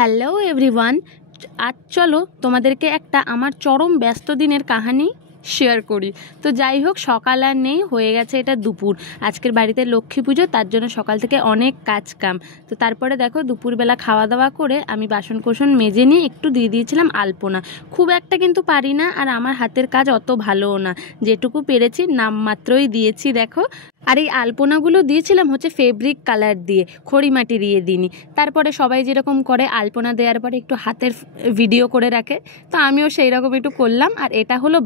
Hello everyone, আজ চলো তোমাদেরকে একটা আমার চরম ব্যস্ত দিনের কাহিনী শেয়ার করি। তো যাই হোক, সকাল আর নেই, হয়ে গেছে এটা দুপুর। আজকের বাড়িতে লক্ষ্মী পুজো, তার জন্য সকাল থেকে অনেক কাজ কাম। তো তারপরে দেখো দুপুরবেলা খাওয়া দাওয়া করে আমি বাসন কোসন মেজে নিয়ে একটু দিয়ে দিয়েছিলাম আলপনা। খুব একটা কিন্তু পারি না, আর আমার হাতের কাজ অত ভালোও না, যেটুকু পেরেছি নামমাত্রই দিয়েছি দেখো। আর এই আলপনাগুলো দিয়েছিলাম হচ্ছে ফেব্রিক কালার দিয়ে, খড়ি মাটি দিয়ে দিইনি। তারপরে সবাই যেরকম করে আলপনা দেওয়ার পরে একটু হাতের ভিডিও করে রাখে, তো আমিও সেই রকম একটু করলাম। আর এটা হলো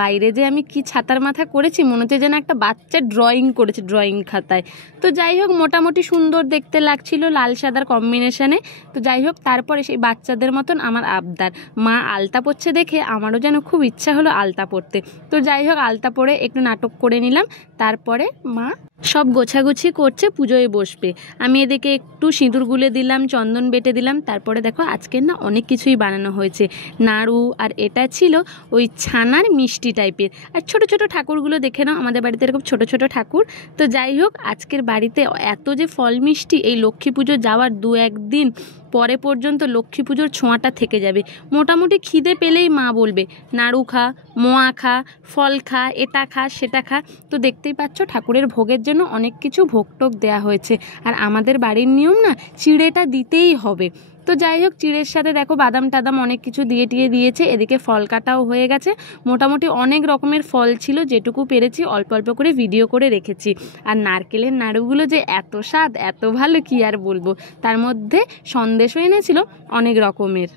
বাইরে যে আমি কি ছাতার মাথা করেছি, মনে হচ্ছে যেন একটা বাচ্চা ড্রয়িং করেছে ড্রয়িং খাতায়। তো যাই হোক, মোটামুটি সুন্দর দেখতে লাগছিল লাল সাদার কম্বিনেশনে। তো যাই হোক, তারপরে সেই বাচ্চাদের মতন আমার আবদার, মা আলতা পরছে দেখে আমারও যেন খুব ইচ্ছা হলো আলতা পরতে। তো যাই হোক, আলতা পরে একটু নাটক করে নিলাম। তারপরে মা সব গোছাগুছি করছে, পুজোয় বসবে। আমি এদিকে একটু সিঁদুর গুলে দিলাম, চন্দন বেটে দিলাম। তারপরে দেখো আজকের না অনেক কিছুই বানানো হয়েছে, নাড়ু, আর এটা ছিল ওই ছানার মিষ্টি টাইপের। আর ছোট ছোট ঠাকুরগুলো দেখে নাও, আমাদের বাড়িতে এরকম ছোট ছোট ঠাকুর। তো যাই হোক, আজকের বাড়িতে এত যে ফল মিষ্টি, এই লক্ষ্মী পুজো যাওয়ার 2-1 দিন পরে পর্যন্ত লক্ষ্মী পুজোর ছোঁয়াটা থেকে যাবে। মোটামুটি খিদে পেলেই মা বলবে নাড়ু খা, মোয়া খা, ফল খা, এটা খা, সেটা খা। তো দেখতেই পাচ্ছ ঠাকুরের ভোগের জন্য অনেক কিছু ভোগ টোগ দেওয়া হয়েছে। আর আমাদের বাড়ির নিয়ম না, চিড়েটা দিতেই হবে। তো যাই হোক, চিড়ের সাথে দেখো বাদাম টাদাম অনেক কিছু দিয়ে দিয়েছে। এদিকে ফল কাটাও হয়ে গেছে। মোটামুটি অনেক রকমের ফল ছিল, যেটুকু পেরেছি অল্প অল্প করে ভিডিও করে রেখেছি। আর নারকেলের নাড়ুগুলো যে এত স্বাদ, এত ভালো, কি আর বলবো। তার মধ্যে সন্দেশও এনেছিল অনেক রকমের।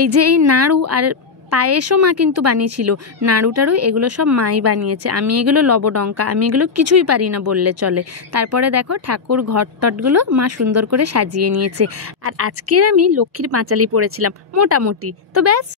এই যে এই নাড়ু আর পায়েসও মা কিন্তু বানিয়েছিল, নাড়ু টাড়ু এগুলো সব মাই বানিয়েছে। আমি এগুলো লবডঙ্কা, আমি এগুলো কিছুই পারি না বললে চলে। তারপরে দেখো ঠাকুর ঘর টটগুলো মা সুন্দর করে সাজিয়ে নিয়েছে। আর আজকের আমি লক্ষ্মীর পাঁচালি পড়েছিলাম মোটামুটি। তো ব্যাস।